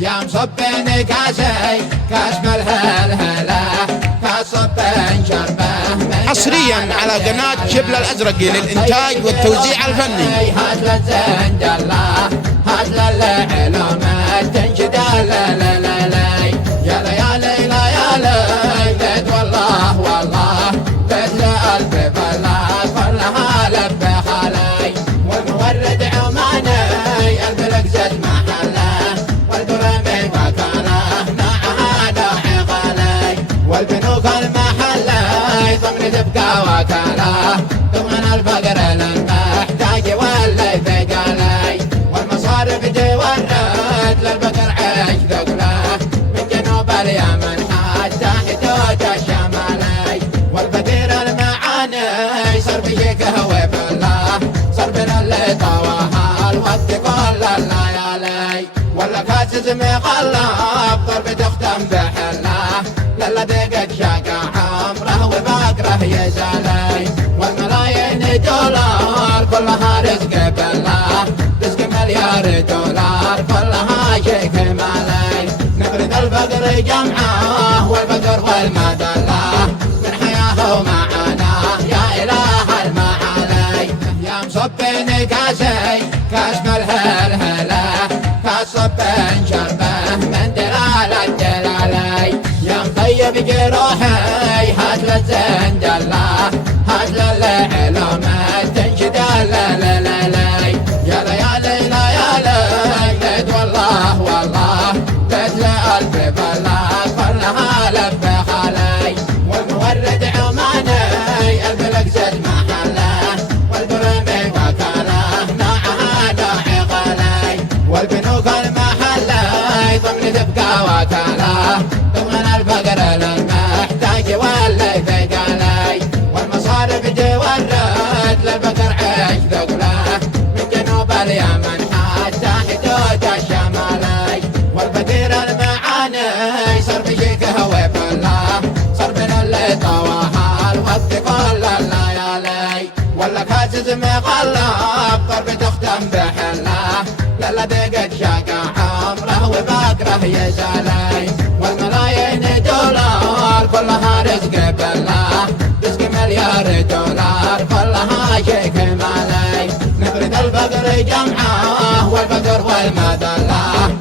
يا مصبين كاسي كاس بالهلهلة كاصبين شربه حصريا على قناة شبل الأزرقي للإنتاج والتوزيع الفني. هات للزنجلة هات للعلوم تنشد لي يا ليالي ليالي بيت والله والله بيت لألف بلا كلها لبخ علي والمورد عماني البلق زد محله والبرمي مكانه ناعها ناعي غالي والبنوك المحلي ضمن تبقى وكاله ضمن الفقر للمحتاج واللي ثقالي والمصارف جوارد للبقر عيش ثقله من جنوب اليمن حتى حدود الشمالي والفقير المعاني صار بشيكه وفله صار من اللي طواها الوقت كل الليالي ولا كاسس مغلب ضرب تختم بحله للا دقت شاقة عمره وباقره يزالي والملايين دولار كلها رزق بالله رزق مليار دولار كلها شيك مالي نبرد الفقر جمعه والفقر والمدلة من حياه ومعاناه يا اله المعالي يا مصبين كاسي كاس بالهلهله كاس صبين شربه من دلالة دلالي يا مطيب جروحي هات للزنجلة هات للعلوم تنشد لي يا ليالي ليالي بيت والله والله بيت لألف بلا كلها لبخ علي والمورد عماني البلق زد محله والبرمي وكاله ناعها ناعي غالي والبنوك المحلي ضمن تبقى وكاله ضمن الفقر للمحتاج واللي ثقالي والمصارف جوارد للبقر عيش ثقله من جنوب اليمن حتى حدود الشمالي والفقير المعاني صار بشيكه وفله صار من اللي طواها الوقت كل الليالي ولا كاسس مغلب ضرب تختم بحله للا دقت شاقة عمره وباقره يزالي والملايين دولار كلها رزق بالله رزق مليار دولار كلها شيك مالي نفرد الفقر جمعه والفقر والمدلة